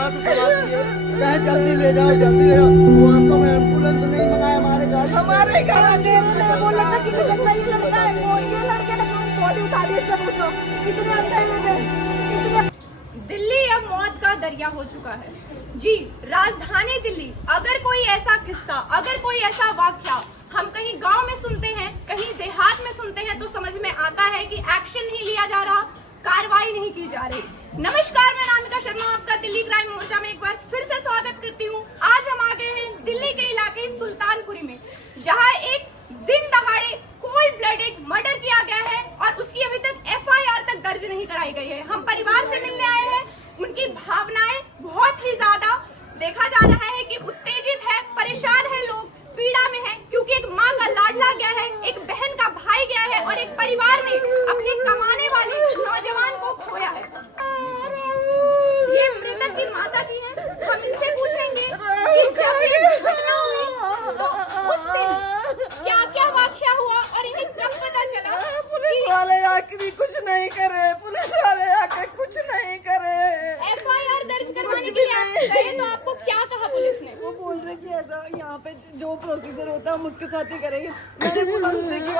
लाश उठवा दिए। कहे जल्दी ले जाओ, जल्दी ले जाओ। वो आसों में एम्बुलेंस नहीं मंगाया हमारे गाड़ी। हमारे घर बोला था कि सकता ये लड़का है, ये लड़के ने बॉडी उठा दी। इससे पूछो कितने अंधे थे, कितने। दिल्ली अब मौत का दरिया हो चुका है जी। राजधानी दिल्ली, अगर कोई ऐसा किस्सा, अगर कोई ऐसा वाकया हम कहीं गांव में सुनते हैं, कहीं देहात में सुनते हैं, तो समझ में आता है कि एक्शन नहीं लिया जा रहा, कार्रवाई नहीं की जा रही। नमस्कार, मैं नामिका शर्मा आपका दिल्ली क्राइम मोर्चा में एक बार फिर से स्वागत करती हूँ। आज हम आ गए हैं दिल्ली के इलाके सुल्तानपुरी में, जहाँ एक दिन दहाड़े कोल्ड ब्लडेड मर्डर किया गया है और उसकी अभी तक FIR तक दर्ज नहीं कराई गई है। हम परिवार से मिलने आए हैं, उनकी भावनाएं बहुत ही ज्यादा देखा जा रहा है कि उत्तेजित है, परेशान है, लोग पीड़ा में है, क्योंकि एक माँ का लाडला गया है, एक बहन का भाई गया है और एक परिवार ने अपने कमाने वाले नौजवान को खोया है। ये मृतक की माता जी हैं, हम इनसे पूछेंगे कि जब ये घटना हुई तो उस दिन क्या क्या वाकया हुआ और इन्हें कब पता चला। पुलिस वाले आके भी कुछ नहीं करे, पुलिस वाले आके कुछ नहीं करे। FIR दर्ज करवाने के लिए आप गए तो आपको क्या कहा पुलिस ने? वो बोल रहे कि ऐसा यहाँ पे जो प्रोसीजर होता है हम उसके साथ ही करेंगे। मैंने बोला उनसे कि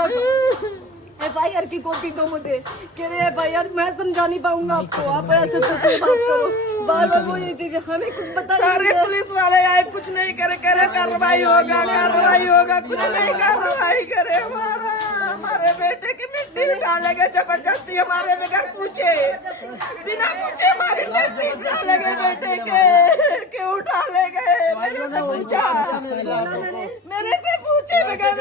FIR की कॉपी दो मुझे। कह रहे FIR मैं समझा नहीं पाऊंगा आपको, आप ऐसे से बात करो। बार बार वो ये चीजें हमें कुछ बता रहे। पुलिस वाले आए कुछ नहीं करे, करे कार्रवाई होगा, कार्रवाई होगा, कुछ नहीं कार्रवाई करे। हमारे बेटे की मिट्टी डालेंगे जबरदस्ती, हमारे बगैर पूछे, बिना पूछे हमारी मिट्टी डालेंगे बेटे के उठा ले गए। मेरे से पूछा, मेरे से पूछे बगैर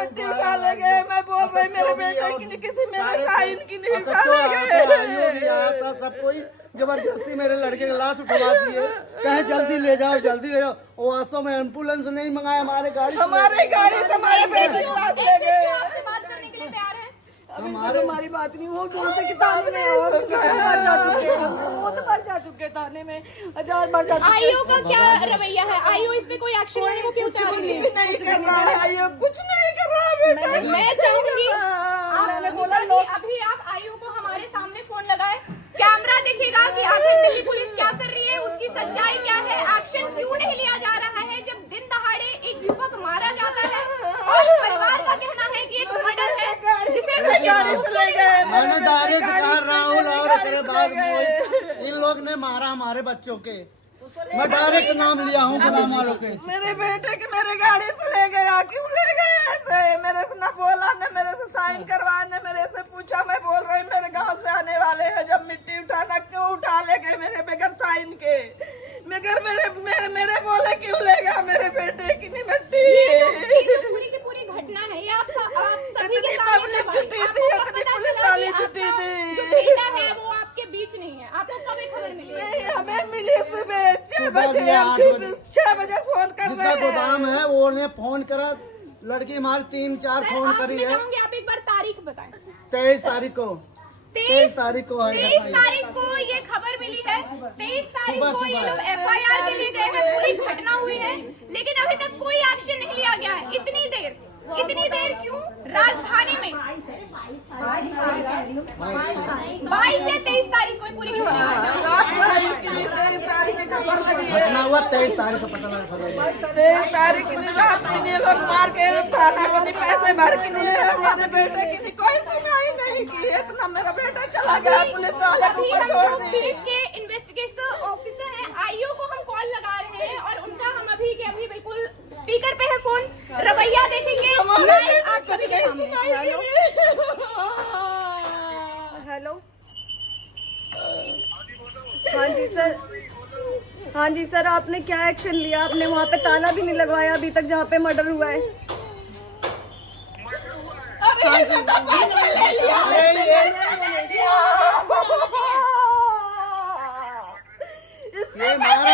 मिट्टी उठा ले गए। मैं बोल रही मेरे बेटे की किसी मेरे साइन की नहीं उठा गए। सब कोई जबरदस्ती मेरे लड़के की लाश उठवा दिए। कहे जल्दी ले जाओ, जल्दी ले जाओ। वो आसों में एम्बुलेंस नहीं मंगाया हमारे गाड़ी से हमारे बेटे की लाश ले गए। आपसे बात करने के लिए तैयार है? हमारी बात नहीं, वो बोलते कि थाने में और जा चुके हैं, बहुत बार जा चुके हैं थाने में, 1000 बार जा चुके हैं। आईओ का क्या रवैया है? आईओ इस पे कोई एक्शन लेने को क्यों कुछ तैयार भी नहीं है? नहीं कर रहा है, आईओ कुछ नहीं कर रहा है बेटा। मैं चाहूंगी अभी आप आईओ को हमारे सामने फोन लगाए, कैमरा दिखेगा कि आखिर दिल्ली पुलिस क्या कर रही है, उसकी सच्चाई क्या है, एक्शन क्यों नहीं लिया जा रहा है जब दिन दहाड़े एक युवक मारा जाता है और परिवार का कहना है कि एक मर्डर है जिसे गाड़ी से ले गए। मैंने डायरेक्ट कहा राहुल और तेरे बाद इन लोग ने मारा हमारे बच्चों के। मैं डायरेक्ट नाम लिया हूँ गुलाम वालों के। मेरे बेटे के मेरे गाड़ी से ले गया, क्यों ले गए ऐसे? मेरे से न बोला, न मेरे से साइन करवा, न मेरे से पूछा। मैं बोल रही मेरे गांव से आने वाले हैं, जब मिट्टी उठाना क्यों उठा ले गए मेरे बगैर साइन के? मगर मेरे बोले क्यों ले गया मेरे बेटे की मिट्टी? ये जो पूरी की पूरी घटना है, ये आप सभी के सामने छुट्टी थी, इतनी पुलिस वाली छुट्टी थी। जो बेटा है वो आपके बीच नहीं है, आपको कब ये खबर मिली? नहीं, हमें मिली सुबह 6 बजे। हम 6 बजे फोन कर रहे जिसका हैं। गोदाम है वो ने फोन करा, लड़की हमारी 3-4 फोन करी है। आप एक बार तारीख बताएं। 23 तारीख को 23 तारीख को है। 23 तारीख को ये खबर मिली है। 23 तारीख को ये लोग FIR के लिए गए हैं, पूरी घटना हुई है, लेकिन अभी तक कोई एक्शन नहीं लिया गया है। इतनी देर क्यों? राजधानी में 22 से 23 तारीख को पूरी क्यों नहीं हुई? घटना हुआ 23 तारीख को, पता लगा 23 तारीख की रात में ये लोग मार के थाना को नहीं, पैसे भर के नहीं, हमारे बेटे की नहीं कोई सुनाई नहीं की। इतना मेरा बेटा चला गया, पुलिस वाले को ऊपर छोड़ दी। पुलिस के इन्वेस्टिगेशन ऑफिसर हैं, आईओ को हम कॉल लगा रहे हैं और उनका हम अभी के अभी बिल्कुल स्पीकर पे है फोन, रवैया देखेंगे आप सभी के सामने। हेलो, हाँ जी सर, हाँ जी सर, आपने क्या एक्शन लिया? आपने वहाँ पे ताला भी नहीं लगवाया अभी तक जहाँ पे मर्डर हुआ है। हाँ जी, ले लिया। ये मारा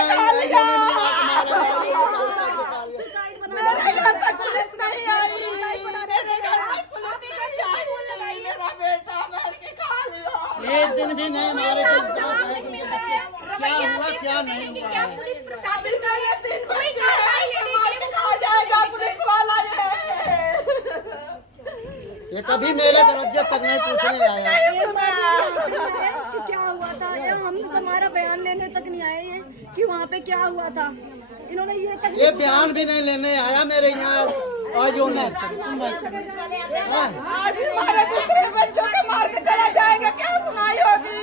मेरे घर तक पुलिस नहीं आई, मेरे घर तक पुलिस नहीं आई। मेरा बेटा मर के खा लिया। एक दिन भी नहीं मारे। क्या हुआ क्या नहीं हुआ? क्या पुलिस प्रशासन मेरे 3 कोई बच्चे कार्रवाई हैं, लेने मार के के लिए खा जाएगा पुलिस वाला ये कभी मेरे दरवाजे तक नहीं पूछने आया। क्या हुआ था? हम हमारा बयान लेने तक नहीं आए। ये कि वहाँ पे क्या हुआ था। इन्होंने ये बयान भी नहीं लेने आया मेरे यहाँ आज उन्हें। आज हमारे बच्चों को मार के चला जाएगा, क्या सुनाई होगी।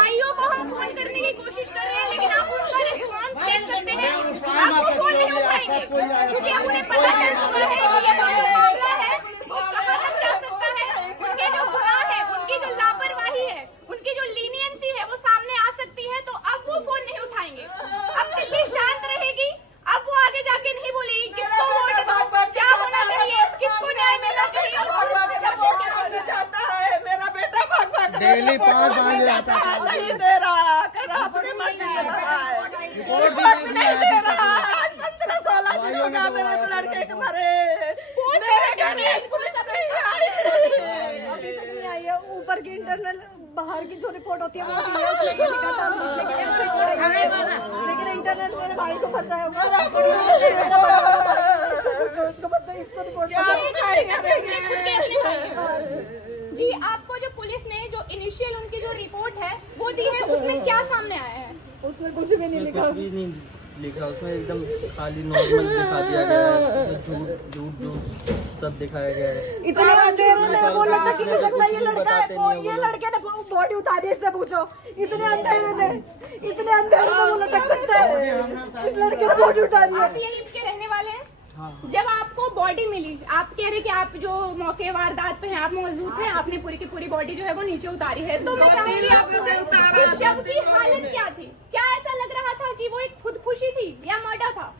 आईओ को हम फोन करने की कोशिश कर रहे हैं, लेकिन आप उनका रिस्पॉन्स देख सकते हैं, आप वो फोन नहीं उठाएंगे क्योंकि अब उन्हें पता चल चुका है कि ये जो मामला है वो कहाँ तक जा सकता है। उनके जो गुनाह है, उनकी जो लापरवाही है, उनकी जो लीनियंसी है वो सामने आ सकती है। तो अब वो फोन नहीं उठाएंगे, अब दिल्ली शांत रहेगी। अब वो आगे जाके नहीं बोलेगी किसको वोट दो, क्या होना चाहिए, किसको न्याय मिलना चाहिए। मेरा बेटा भाग डेली 5 बार जाता था। नहीं दे रहा, अपनी मर्जी से भरा है, नहीं दे रहा। 15-16 दिन हो गया मेरे लड़के के मरे, मेरे घर एक पुलिस नहीं आई। अभी तक नहीं आई है। ऊपर की इंटरनल बाहर की जो रिपोर्ट होती है वो दी है, उसमें ये लिखा था लेकिन इंटरनल मेरे भाई को पता है, उसको पता है, इसको रिपोर्ट जी। आपको जो पुलिस ने जो इनिशियल उनकी जो रिपोर्ट है वो दी है, उसमें क्या सामने आया है? उसमें कुछ भी नहीं लिखा, कुछ भी नहीं लिखा उसमें, एकदम खाली नॉर्मल दिखा दिया गया है, झूठ सब दिखाया गया है। इतने अंधेरे में वो लड़का की सकता है, ये लड़का है, ये लड़के ने बॉडी उतारी, इससे पूछो। इतने अंधेरे में वो लटक सकता है, इस लड़के ने बॉडी उतारी है। आप यहीं के रहने वाले हैं? जब आपको बॉडी मिली, आप कह रहे कि आप जो मौके वारदात पे हैं आप मौजूद थे, आपने पूरी की पूरी बॉडी जो है वो नीचे उतारी है, तो मैं चाहूंगी आपको इस शव की हालत क्या थी? क्या ऐसा लग रहा था कि वो एक खुदकुशी थी या मर्डर था?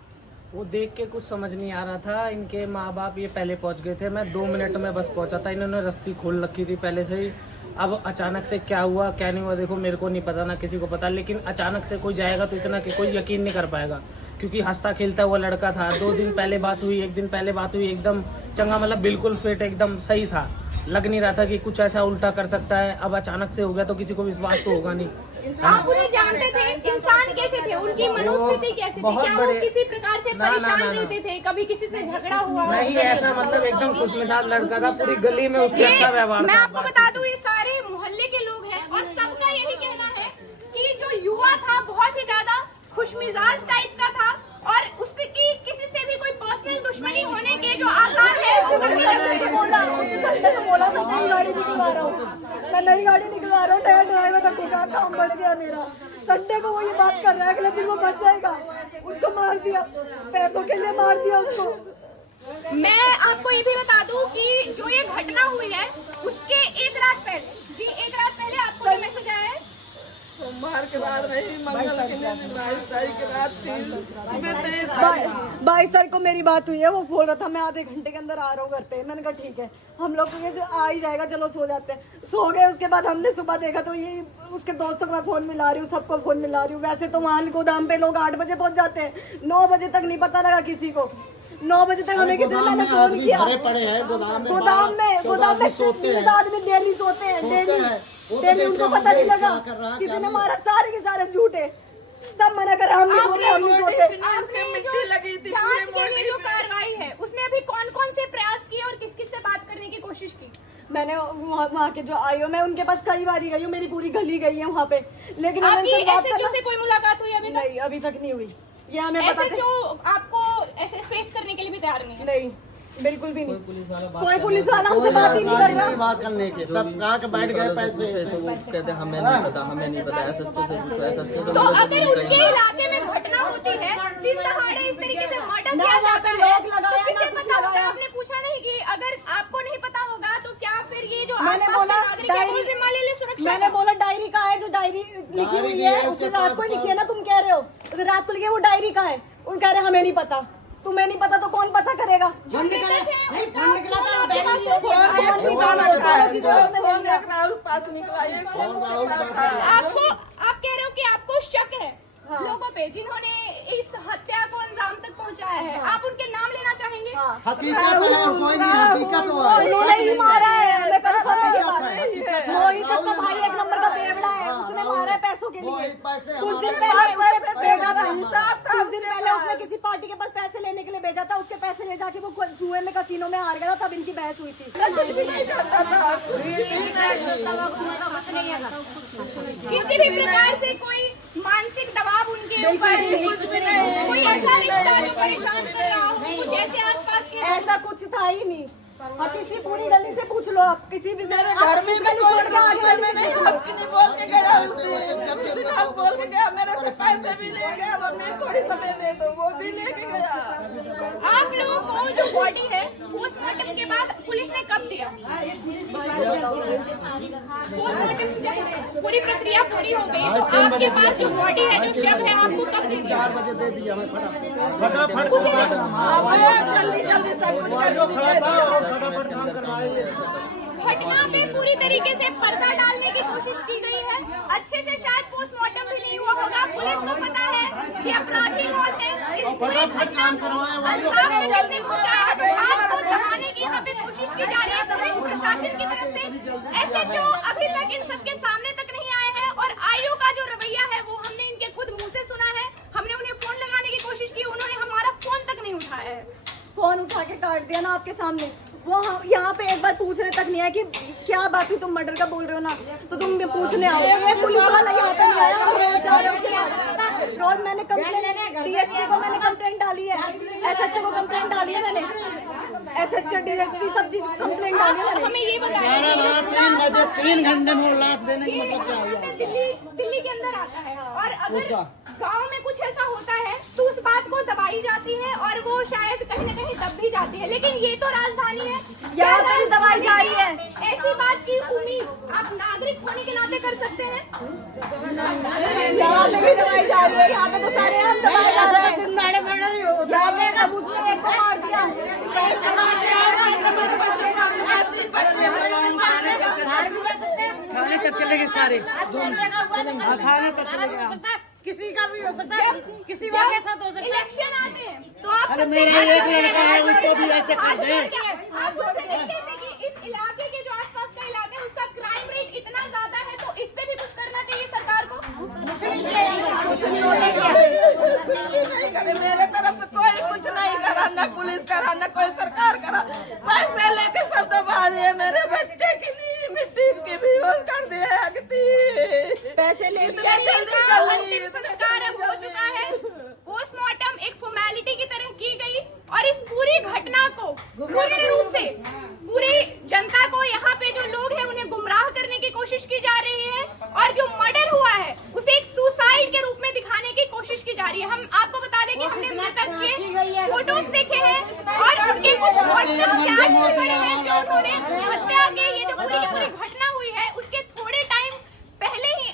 वो देख के कुछ समझ नहीं आ रहा था। इनके माँ बाप ये पहले पहुंच गए थे, मैं 2 मिनट में बस पहुंचा था। इन्होंने रस्सी खोल रखी थी पहले से ही। अब अचानक से क्या हुआ क्या नहीं हुआ देखो मेरे को नहीं पता, ना किसी को पता, लेकिन अचानक से कोई जाएगा तो इतना कि कोई यकीन नहीं कर पाएगा, क्योंकि हंसता खेलता हुआ लड़का था। 2 दिन पहले बात हुई, 1 दिन पहले बात हुई, एकदम चंगा, मतलब बिल्कुल फिट, एकदम सही था। लग नहीं रहा था कि कुछ ऐसा उल्टा कर सकता है। अब अचानक से हो गया तो किसी को विश्वास तो होगा नहीं। आप उन्हें जानते थे? इंसान कैसे थे, उनकी मनोस्थिति कैसे थी? क्या वो किसी प्रकार से परेशान रहते थे? कभी किसी से झगड़ा हुआ? नहीं, ऐसा मतलब एकदम खुशमिजाज लड़का था, पूरी गली में उसके अच्छा व्यवहार था। मैं आपको बता दूं, ये सारे मोहल्ले के लोग हैं और सबका यही कहना है कि जो युवा था बहुत ही ज्यादा खुशमिजाज टाइप का था और उसकी किसी से भी कोई पर्सनल दुश्मनी होने के जो आसार है वो बोला मैं नई गाड़ी निकलवा रहा हूँ, नया ड्राइवर तक का काम बढ़ गया मेरा। संडे को वो ये बात कर रहा है, अगले दिन वो बच जाएगा। उसको मार दिया, पैसों के लिए मार दिया उसको। मैं आपको ये भी बता दूं कि जो ये घटना हुई है उसके एक रात पहले आपको ये मैसेज आया है। सोमवार के बाद नहीं, मंगल के दिन 22 तारीख की रात थी। 22 तारीख को मेरी बात हुई है। वो बोल रहा था मैं आधे घंटे के अंदर आ रहा हूँ घर पे। मैंने कहा ठीक है, हम लोग ये आ ही जाएगा, चलो सो जाते हैं। सो गए। उसके बाद हमने सुबह देखा तो ये उसके दोस्तों को मैं फोन मिला रही हूँ, सबको फोन मिला रही हूँ। वैसे तो वहाँ गोदाम पे लोग 8 बजे पहुँच जाते हैं, 9 बजे तक नहीं पता लगा किसी को। 9 बजे तक हमें किसी ने मैंने फोन किया। पड़े हैं गोदाम में 20 आदमी डेली सोते हैं, डेली उनको पता नहीं लगा। किसी ने मारा, सारे के सारे झूठे, सब मना कर हम नहीं सोते। जांच के लिए जो कार्रवाई है उसमें अभी कौन कौन से प्रयास किए और किस किस से बात करने की कोशिश की? मैंने वहाँ के जो आई हो, मैं उनके पास कई बार गई हूँ, मेरी पूरी गली गई है वहाँ पे, लेकिन आपकी एसएचओ से कोई मुलाकात हुई अभी तक? नहीं, अभी तक नहीं हुई। ये हमें पता एसएचओ आपको ऐसे फेस करने के लिए भी तैयार नहीं है? नहीं, बिल्कुल भी नहीं। कोई पुलिस वाला हमसे बात ही नहीं कर रहा। बात करने के सब कहा के बैठ गए पैसे। कहते हमें नहीं पता ऐसा तो अगर उनके इलाके में घटना होती है, दिन दहाड़े इस तरीके से मर्डर किया जाता है, तो किसे पता होगा? आपने पूछा नहीं कि अगर आपको नहीं पता होगा तो क्या फिर ये जो मैंने बोला डायरी जिम्मा ले सुरक्षा? मैंने बोला डायरी कहाँ है? जो डायरी लिखी हुई है उसने रात को लिखी है ना, तुम कह रहे हो रात को लिखी है, वो डायरी कहाँ है? उन कह रहे हमें नहीं पता। तुम्हें नहीं पता तो कौन पता करेगा? आपको, आप कह रहे हो कि आपको शक है लोगों पे जिन्होंने इस हत्या को अंजाम तक पहुंचाया है, आप उनके नाम लेना चाहेंगे? हकीकत है, कोई नहीं, हकीकत है। उन्होंने ही मारा है, हमें कंफर्म है ये बात। मोहित उसका भाई 1 नंबर का बेवड़ा है, उसने मारा है पैसों के लिए। कुछ दिन पहले उसने भेजा था, कुछ दिन पहले उसने किसी पार्टी के पास पैसे लेने के लिए भेजा था, उसके पैसे ले जाके वो जुए में कसीनो में हार गया था, तब इनकी बहस हुई थी। किसी भी प्रकार से कोई मानसिक दबाव उनके ऊपर कोई ऐसा रिश्ता जो परेशान कर रहा हो, कुछ ऐसे आसपास के ऐसा कुछ था ही नहीं। और किसी पूरी गली से पूछ लो आप, किसी भी घर में नहीं बोल के गया, बोल के गया मेरे से पैसे भी ले गया, मम्मी थोड़ी समय दे दो, वो भी लेके गया। आप लोगों को जो बॉडी है पोस्टमार्टम के बाद पुलिस ने कब दिया? पोस्टमार्टम जब पूरी प्रक्रिया पूरी हो गई तो आपके पास जो बॉडी है, जो शव है, आपको कब दे दिया? 4 बजे दे दिया मैं फटाफट जल्दी जल्दी सब कुछ कर फटाफट काम करवाइए। घटना पे पूरी तरीके से पर्दा डालने की कोशिश की गई है। अच्छे से शायद पोस्टमार्टम भी नहीं हुआ होगा। पुलिस को पता है कि अपराधी कौन है। इस पूरी घटना को अंजाम में किसने पहुंचाया है, आग को दबाने की यहाँ पे कोशिश की जा रही है पुलिस प्रशासन की तरफ से। SHO अभी तक इन सबके सामने तक नहीं आए हैं और आयु का जो रवैया है वो हमने इनके खुद मुंह से सुना है। हमने उन्हें फोन लगाने की कोशिश की, उन्होंने हमारा फोन तक नहीं उठाया है। फोन उठा के काट दिया ना आपके सामने। वो यहाँ पे एक बार पूछने तक नहीं है कि क्या बात हुई, तुम मर्डर का बोल रहे हो ना, तो तुम पूछने आओ। ये पुलिस वाला यहाँ पे नहीं आया। और मैंने कंप्लेंट DSP को मैंने कंप्लेंट डाली है, SHO को कंप्लेंट डाली है मैंने, SHO DSP सब चीज कंप्लेंट डाली है मैंने। हमें ये बताया 3 बजे 3 घंटे में लाश देने का मतलब क्या हुआ? दिल्ली के अंदर आता है और अगर गांव में कुछ ऐसा होता है तो उस बात को दबाई जाती है और वो शायद कहीं न कहीं दब भी जाती है, लेकिन ये तो राजधानी है, यहाँ पे भी दबाई जा रही है। ऐसी बात की उम्मीद आप नागरिक होने के नाते कर सकते हैं। यहाँ पे भी दबाई जा रही है, यहाँ पे तो सारे हम दबाए जा रहे हैं। यहाँ पे अब उसने एक को मार दिया। थाने तक चले गए सारे, थाने तक चले गए। किसी का भी हो सकता है, किसी और के साथ हो सकता है। इलेक्शन आते हैं तो आप अरे मेरा एक लड़का है, उसको भी ऐसे कर दे। आप मुझसे नहीं कहते कि इस इलाके के जो आसपास का इलाका है उसका क्राइम रेट इतना ज्यादा है, तो इस पे भी कुछ करना चाहिए सरकार को। नहीं करे, मेरे तरफ से कोई कुछ नहीं करा, न पुलिस करा, न कोई सरकार करा। पैसे लेके सब दबा दिए, मेरे बच्चे की मिट्टी के बेहोश कर दिए। पैसे ले अंतिम संस्कार अब हो चुका है। पोस्टमार्टम एक फॉर्मेलिटी की तरह की गई और इस पूरी घटना को पूर्ण रूप से पूरी जनता को, यहाँ पे जो लोग हैं उन्हें गुमराह करने की कोशिश की जा रही है और जो मर्डर हुआ है उसे एक सुसाइड के रूप में दिखाने की कोशिश की जा रही है। हम आपको बता दें कि हमने मृतक के फोटोज देखे हैं और उनके कुछ व्हाट्सएप चैट्स भी पड़े हैं जो उन्होंने हत्या के ये जो पूरी की पूरी घटना हुई है उसके थोड़े टाइम पहले ही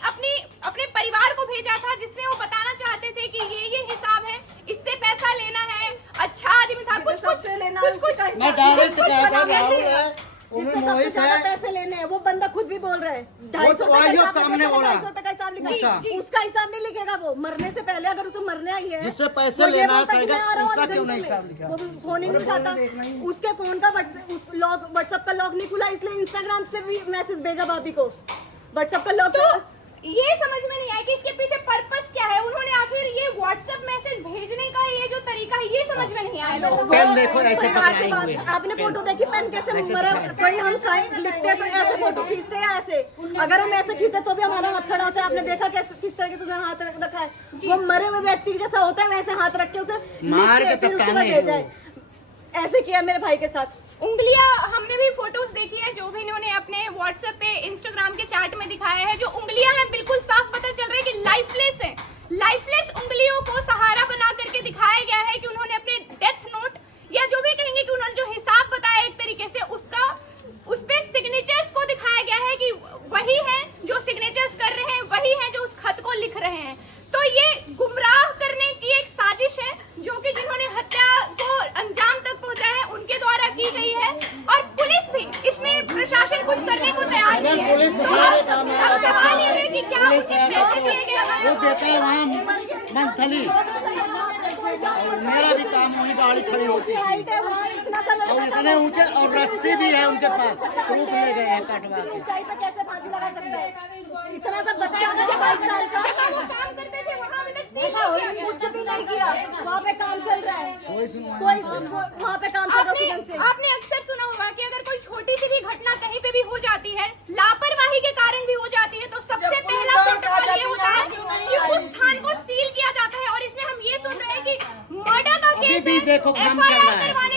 अपने परिवार को भेजा था, जिसमें वो बताना चाहते थे कि ये हिसाब है, इससे पैसा लेना है, अच्छा आदमी था, कुछ लेना, कुछ मैं डायरेक्ट कहता राहुल है, जिससे सबसे ज्यादा पैसे लेने हैं, वो बंदा खुद भी बोल रहा है। 250 रुपए का सामने बोला, 250 रुपए का हिसाब लिखा, उसका हिसाब नहीं लिखेगा वो मरने से पहले। अगर उसे मरने आई है जिससे पैसे लेना है, उसका क्यों नहीं हिसाब लिखा? वो फोन ही नहीं उठाता, उसके फोन का व्हाट्सएप का लॉक नहीं खुला, इसलिए इंस्टाग्राम से भी मैसेज भेजा भाभी को, व्हाट्सएप का लॉक। ये समझ में नहीं आया कि इसके पीछे पर्पस क्या है। उन्होंने आखिर ये व्हाट्सएप मैसेज भेजने का ये जो तरीका है ये समझ में नहीं आया। पेन देखो ऐसे पकड़ाए हुए। आपने फोटो देखी पेन कैसे मरा? कोई हम साइन लिखते हैं तो ऐसे फोटो खींचते हैं, ऐसे अगर हम ऐसे खींचते तो भी हमारा हाथ खड़ा होता है। आपने देखा कैसे किस तरीके से हाथ रखा है? वो मरे हुए व्यक्ति जैसा होता है वैसे हाथ रख के उसे मार के तब भेजा है। ऐसे किया मेरे भाई के साथ। उंगलियां हमने भी फोटोज देखी है जो भी इन्होंने अपने व्हाट्सएप पे इंस्टाग्राम के चैट में दिखाया है। जो उंगलियां हैं बिल्कुल साफ पता चल रहा है कि लाइफलेस है। लाइफलेस उंगलियों को सहारा बना करके दिखाया गया है कि उन्होंने अपने डेथ नोट या जो भी कहेंगे कि उन्होंने जो हिसाब बताया एक तरीके से उसका उस पे सिग्नेचर्स को दिखाया गया है कि वही है जो सिग्नेचर्स कर रहे हैं, वही है जो उस खत को लिख रहे हैं। तो ये गुमराह करने की एक साजिश है जो कि जिन्होंने हत्या को अंजाम तक पहुंचा है उनके द्वारा की गई है और पुलिस भी इसमें प्रशासन कुछ करने को तैयार नहीं है। तो अब सवाल ये है कि क्या उसे पैसे दिए गए? वो देता है वहाँ मंथली, मेरा भी काम वही गाड़ी खड़ी होती है और इतने ऊंचे और रस्सी भी है उनके पास, प्रूफ ले गए हैं कटवा के। ऊंचाई पे कैसे फांसी लगा सकता है? इतना सा बच्चा 22 साल का वो काम करते थे वहाँ अभी तक सीख कुछ भी नहीं किया, वहाँ पे काम चल रहा है। वहाँ पे काम कर रहे हैं। आपने अक्सर सुना होगा कि अगर कोई छोटी सी भी घटना कहीं पे भी हो जाती है, लापरवाही के कारण भी हो जाती है, तो सबसे पहला प्रोटोकॉल ये होता है कि उस स्थान को सील किया जाता है। और इसमें हम ये सुन रहे हैं कि मर्डर का केस है, FIR करवाने